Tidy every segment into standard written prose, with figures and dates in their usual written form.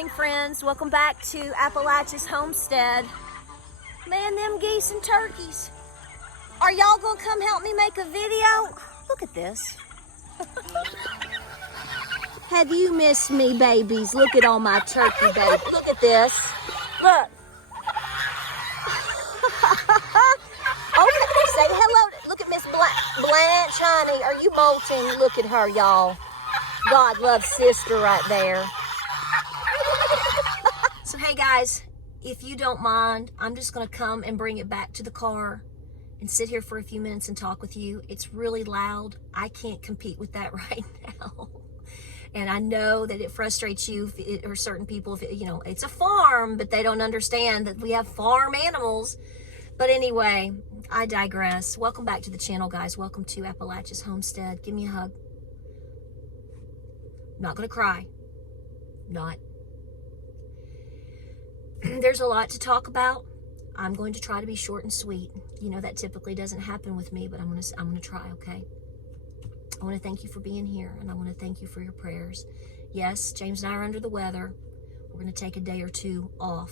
morning, friends. Welcome back to Appalachia's Homestead. Man, them geese and turkeys. Are y'all gonna come help me make a video? Look at this. Have you missed me, babies? Look at all my turkey babies. Look at this. Look. Oh, say hello. Look at Miss Blanche, honey. Are you molting? Look at her, y'all. God loves sister right there. So hey guys, if you don't mind, I'm just gonna come and bring it back to the car and sit here for a few minutes and talk with you. It's really loud. I can't compete with that right now. And I know that it frustrates you or certain people if you know, it's a farm, but they don't understand that we have farm animals. But anyway, I digress. Welcome back to the channel, guys. Welcome to Appalachia's Homestead. Give me a hug. I'm not gonna cry. Not. There's a lot to talk about. I'm going to try to be short and sweet. You know that typically doesn't happen with me, but I'm gonna try, okay? I want to thank you for being here, and I want to thank you for your prayers. Yes, James and I are under the weather. We're going to take a day or two off.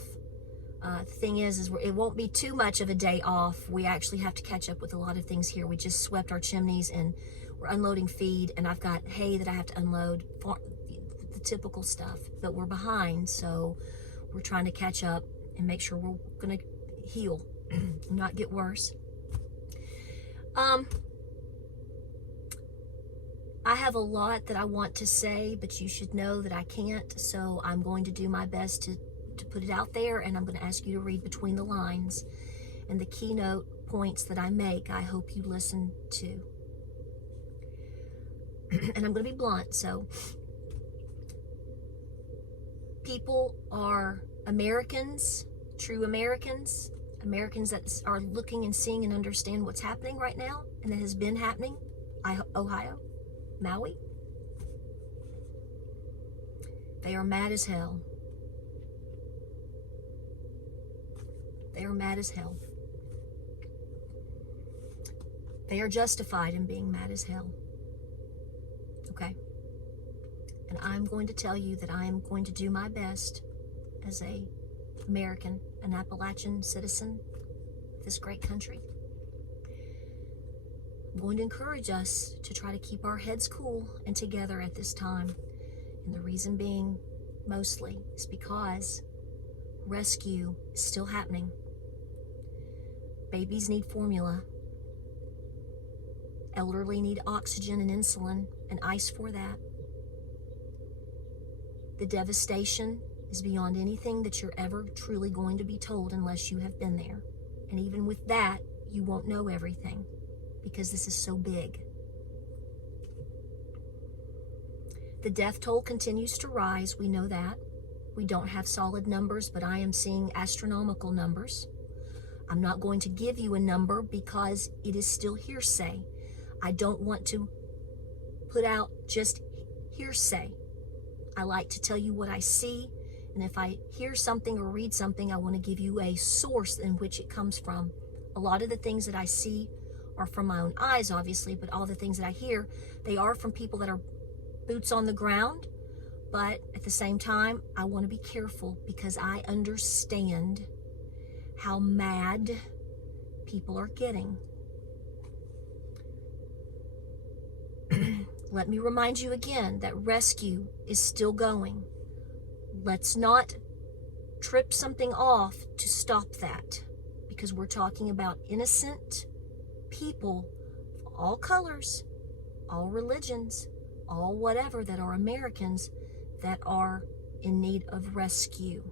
The thing is it won't be too much of a day off. We actually have to catch up with a lot of things here. We just swept our chimneys, and we're unloading feed, and I've got hay that I have to unload, the typical stuff. But we're behind, so we're trying to catch up and make sure we're going to heal, not get worse. I have a lot that I want to say, but you should know that I can't, so I'm going to do my best to put it out there, and I'm going to ask you to read between the lines. And the keynote points that I make, I hope you listen to. And I'm going to be blunt, so people are Americans, true Americans, Americans that are looking and seeing and understand what's happening right now, and that has been happening. Ohio, Maui. They are mad as hell. They are mad as hell. They are justified in being mad as hell. Okay? And I'm going to tell you that I am going to do my best as an American, an Appalachian citizen of this great country. I'm going to encourage us to try to keep our heads cool and together at this time. And the reason being, mostly, is because rescue is still happening. Babies need formula. Elderly need oxygen and insulin and ice for that. The devastation is beyond anything that you're ever truly going to be told unless you have been there. And even with that, you won't know everything, because this is so big. The death toll continues to rise. We know that. We don't have solid numbers, but I am seeing astronomical numbers. I'm not going to give you a number because it is still hearsay. I don't want to put out just hearsay. I like to tell you what I see, and if I hear something or read something, I want to give you a source in which it comes from. A lot of the things that I see are from my own eyes, obviously, but all the things that I hear, they are from people that are boots on the ground. But at the same time, I want to be careful because I understand how mad people are getting. Let me remind you again that rescue is still going. Let's not trip something off to stop that, because we're talking about innocent people of all colors, all religions, all whatever, that are Americans that are in need of rescue.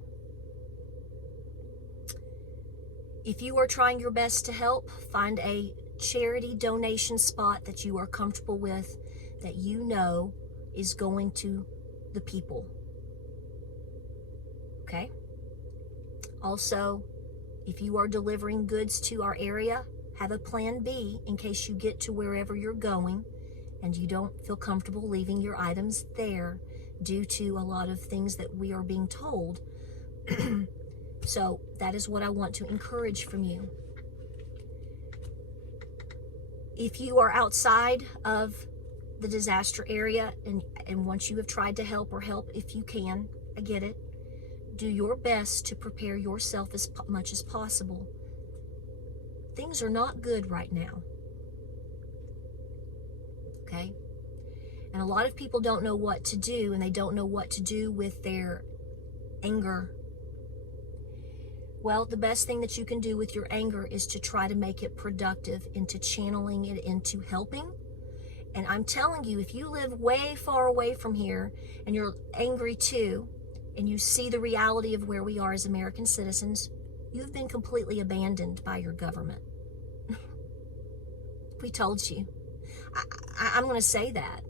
If you are trying your best to help, find a charity donation spot that you are comfortable with, that you know is going to the people. Okay? Also, if you are delivering goods to our area, have a plan B in case you get to wherever you're going and you don't feel comfortable leaving your items there due to a lot of things that we are being told. So that is what I want to encourage from you. If you are outside of the disaster area and once you have tried to help, or help if you can, I get it, do your best to prepare yourself as much as possible. Things are not good right now. Okay? And a lot of people don't know what to do, and they don't know what to do with their anger. Well, the best thing that you can do with your anger is to try to make it productive, into channeling it into helping. And I'm telling you, if you live way far away from here and you're angry too, and you see the reality of where we are as American citizens, you've been completely abandoned by your government. We told you. I'm going to say that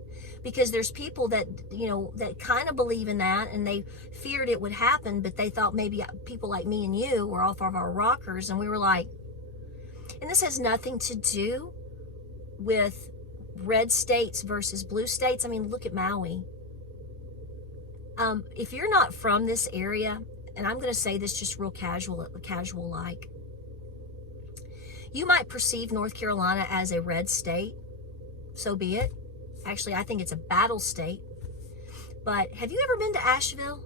because there's people that, that kind of believe in that, and they feared it would happen, but they thought maybe people like me and you were off of our rockers, and we were like, and this has nothing to do with red states versus blue states. I mean, look at Maui. If you're not from this area, and I'm going to say this just real casual like, you might perceive North Carolina as a red state. So be it. Actually, I think it's a battle state. But have you ever been to Asheville?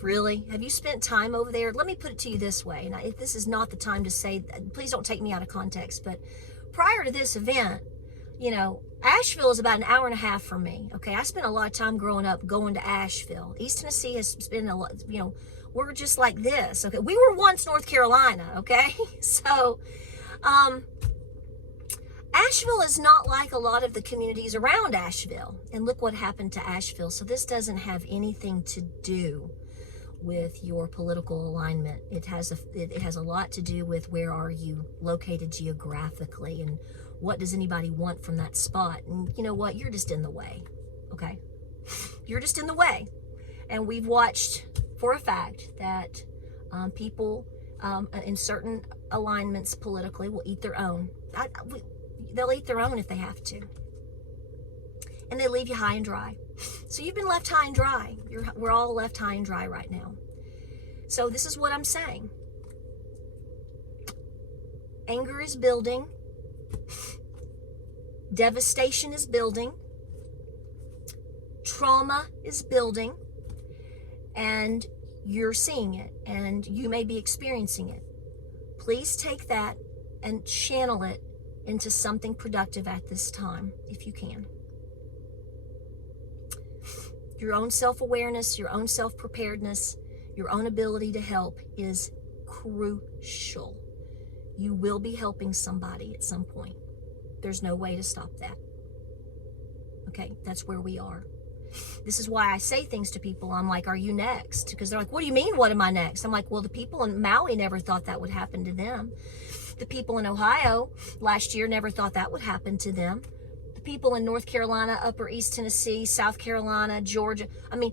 Really? Have you spent time over there? Let me put it to you this way. And if this is not the time to say, please don't take me out of context, but prior to this event, Asheville is about an hour and a half from me. Okay, I spent a lot of time growing up going to Asheville. East Tennessee has been a lot, we're just like this. Okay, we were once North Carolina. Okay, so Asheville is not like a lot of the communities around Asheville. And look what happened to Asheville. So this doesn't have anything to do with your political alignment. It has a lot to do with where are you located geographically, and what does anybody want from that spot. And you know what? You're just in the way. Okay? You're just in the way. And we've watched for a fact that people in certain alignments politically will eat their own. They'll eat their own if they have to. And they leave you high and dry. So you've been left high and dry. We're all left high and dry right now. So this is what I'm saying. Anger is building. Devastation is building. Trauma is building. And you're seeing it. And you may be experiencing it. Please take that and channel it into something productive at this time, if you can. Your own self-awareness, your own self-preparedness, your own ability to help is crucial. You will be helping somebody at some point. There's no way to stop that. Okay, that's where we are. This is why I say things to people. I'm like, are you next? Because they're like, what do you mean, what am I next? I'm like, well, the people in Maui never thought that would happen to them. The people in Ohio last year never thought that would happen to them. The people in North Carolina, Upper East Tennessee, South Carolina, Georgia. I mean,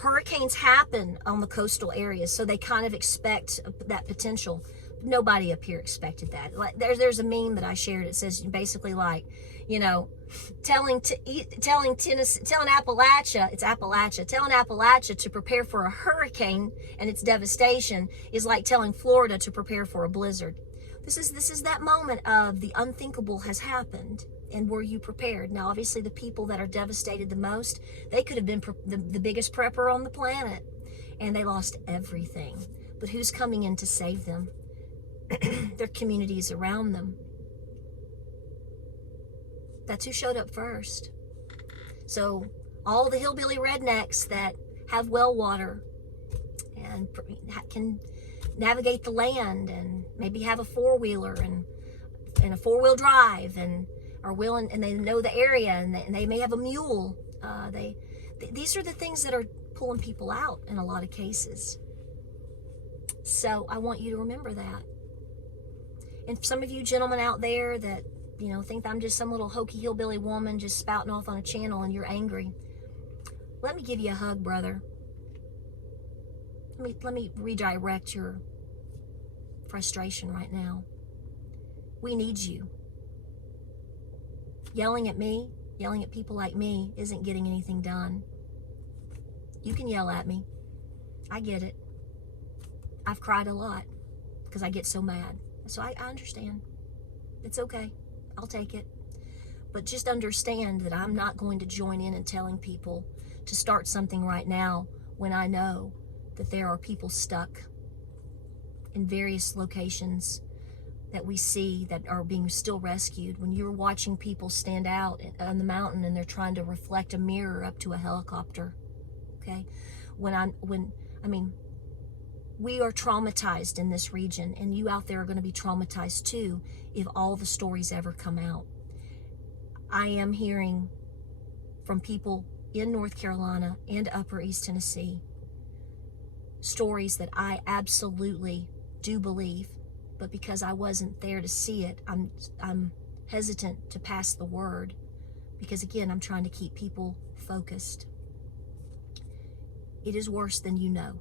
hurricanes happen on the coastal areas, so they kind of expect that potential. Nobody up here expected that. Like, there's a meme that I shared. It says basically like, telling Appalachia, it's Appalachia, telling Appalachia to prepare for a hurricane and its devastation is like telling Florida to prepare for a blizzard. This is that moment of the unthinkable has happened, and were you prepared? Now, obviously, the people that are devastated the most, they could have been the biggest prepper on the planet, and they lost everything. But who's coming in to save them? Their communities around them. That's who showed up first. So all the hillbilly rednecks that have well water and can navigate the land and maybe have a four-wheeler and a four-wheel drive and are willing, and they know the area, and they may have a mule. These are the things that are pulling people out in a lot of cases. So I want you to remember that. And some of you gentlemen out there that think I'm just some little hokey hillbilly woman just spouting off on a channel and you're angry, let me give you a hug, brother. Let me redirect your frustration right now. We need you. Yelling at me, yelling at people like me isn't getting anything done. You can yell at me. I get it. I've cried a lot because I get so mad. So I understand. It's okay. I'll take it. But just understand that I'm not going to join in and telling people to start something right now when I know that there are people stuck in various locations that we see that are being still rescued. When you're watching people stand out on the mountain and they're trying to reflect a mirror up to a helicopter, okay? We are traumatized in this region, and you out there are going to be traumatized too if all the stories ever come out. I am hearing from people in North Carolina and Upper East Tennessee stories that I absolutely do believe, but because I wasn't there to see it, I'm hesitant to pass the word, because again, I'm trying to keep people focused. It is worse than you know.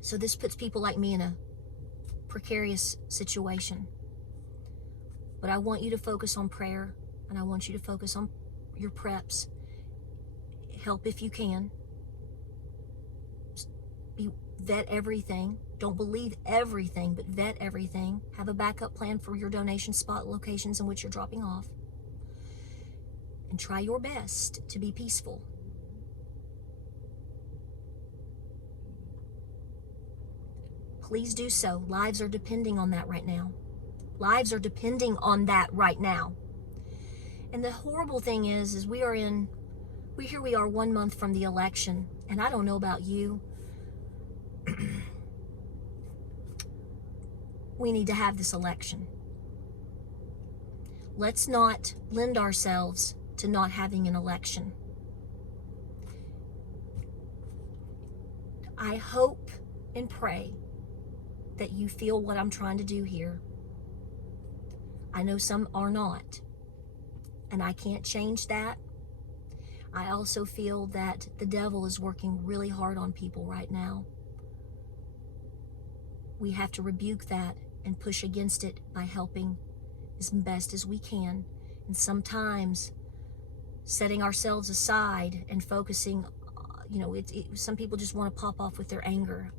So this puts people like me in a precarious situation. But I want you to focus on prayer, and I want you to focus on your preps. Help if you can. Vet everything. Don't believe everything, but vet everything. Have a backup plan for your donation spot locations in which you're dropping off. And try your best to be peaceful. Please do so. Lives are depending on that right now. Lives are depending on that right now. And the horrible thing is here we are 1 month from the election, and I don't know about you. We need to have this election. Let's not lend ourselves to not having an election. I hope and pray that you feel what I'm trying to do here. I know some are not, and I can't change that. I also feel that the devil is working really hard on people right now. We have to rebuke that and push against it by helping as best as we can. And sometimes setting ourselves aside and focusing, some people just want to pop off with their anger.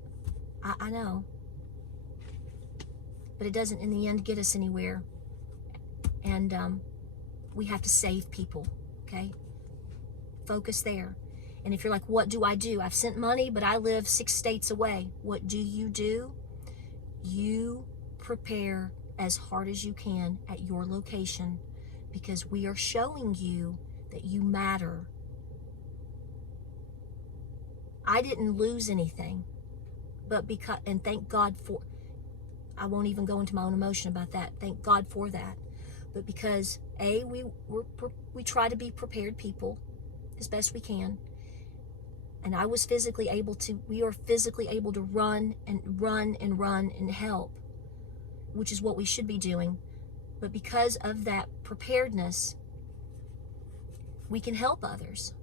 I know. But it doesn't in the end get us anywhere. And we have to save people, okay? Focus there. And if you're like, what do I do? I've sent money, but I live 6 states away. What do? You prepare as hard as you can at your location, because we are showing you that you matter. I didn't lose anything, and thank God for, I won't even go into my own emotion about that. Thank God for that. But because we try to be prepared people as best we can. And we are physically able to run and help, which is what we should be doing. But because of that preparedness, we can help others.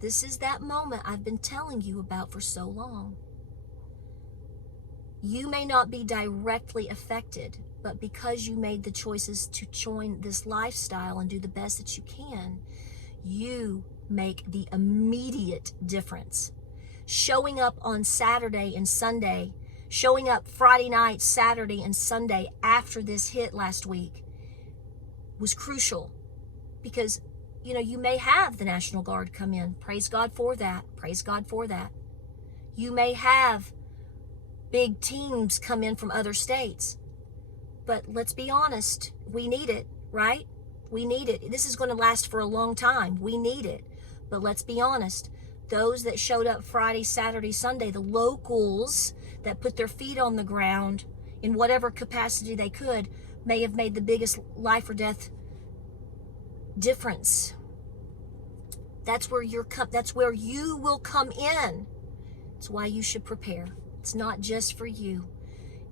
This is that moment I've been telling you about for so long. You may not be directly affected, but because you made the choices to join this lifestyle and do the best that you can, you make the immediate difference. Showing up on Saturday and Sunday, showing up Friday night, Saturday and Sunday after this hit last week was crucial, because you may have the National Guard come in. Praise God for that. Praise God for that. You may have big teams come in from other states. But let's be honest, we need it, right? We need it. This is going to last for a long time. We need it. But let's be honest, those that showed up Friday, Saturday, Sunday, the locals that put their feet on the ground in whatever capacity they could, may have made the biggest life or death difference. That's where you will come in. It's why you should prepare. It's not just for you.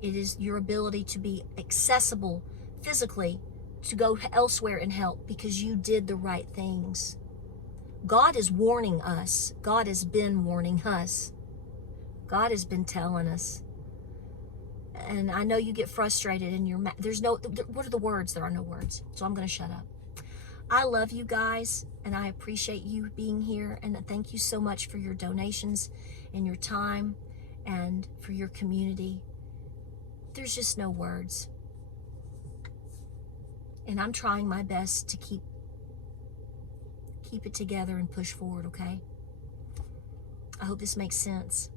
It is your ability to be accessible physically, to go elsewhere and help, because you did the right things. God is warning us. God has been warning us. God has been telling us. And I know you get frustrated and what are the words? There are no words. So I'm going to shut up. I love you guys, and I appreciate you being here, and thank you so much for your donations and your time and for your community. There's just no words. And I'm trying my best to keep keep it together and push forward, okay? I hope this makes sense.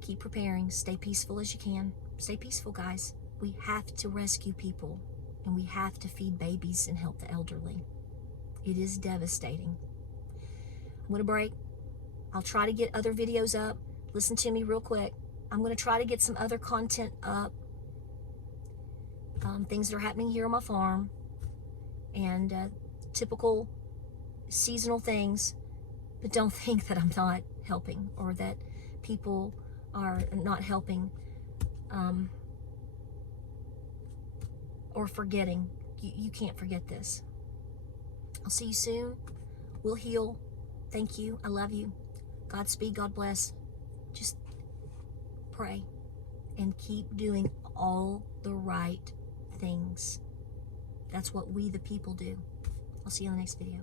Keep preparing. Stay peaceful as you can. Stay peaceful, guys. We have to rescue people, and we have to feed babies and help the elderly. It is devastating. I'm going to break. I'll try to get other videos up. Listen to me real quick. I'm going to try to get some other content up. Things that are happening here on my farm. And typical seasonal things. But don't think that I'm not helping or that people are not helping or forgetting. You can't forget this. I'll see you soon. We'll heal. Thank you. I love you. Godspeed. God bless. Just pray and keep doing all the right things. That's what we the people do. I'll see you in the next video.